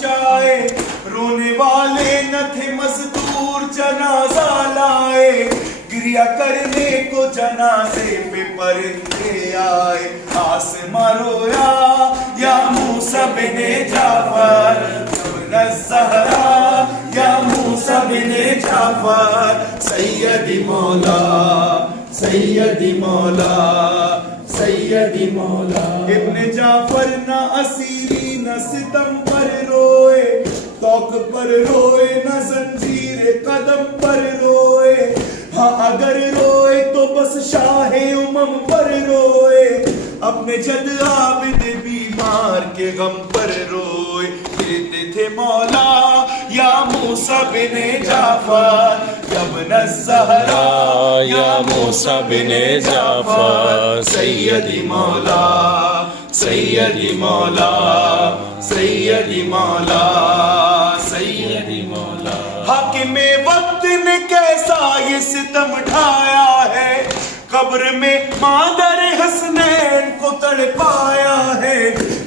جائے رونے والے نہ تھے مزدور جنازہ لائے گریا کرنے کو جنازے پہ پرندے آئے آسماں رویا یا موسیٰ بن جعفر ابن الزہرا یا موسیٰ بن جعفر سیدی مولا سیدی مولا سیدی مولا ابن جعفر نہ اسیری نہ ستم پر روئے توق پر روئے نہ زنجیر قدم پر روئے ہاں اگر روئے تو بس شاہ امم پر روئے اپنے جد عابد بیمار کے غم پر روئے کہتے تھے مولا یا موسیٰ بن جعفر یا ابن الزہرا یا موسیٰ بن جعفر سیدی مولا سیدی مولا سیدی مولا سیدی مولا حاکم وقت نے کیسا یہ ستم ڈھایا ہے قبر میں مادر حسنین کو تڑپایا ہے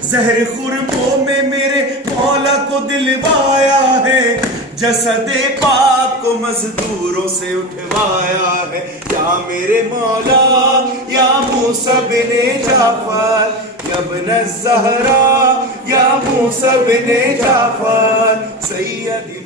زہر خرموں میں میرے مولا کو دلوایا ہے جسد پاک کو مزدوروں سے اٹھوایا ہے یا میرے مولا یا موسیٰ بن جعفر یا ابن الزہرا یا موسیٰ بن جعفر سیدی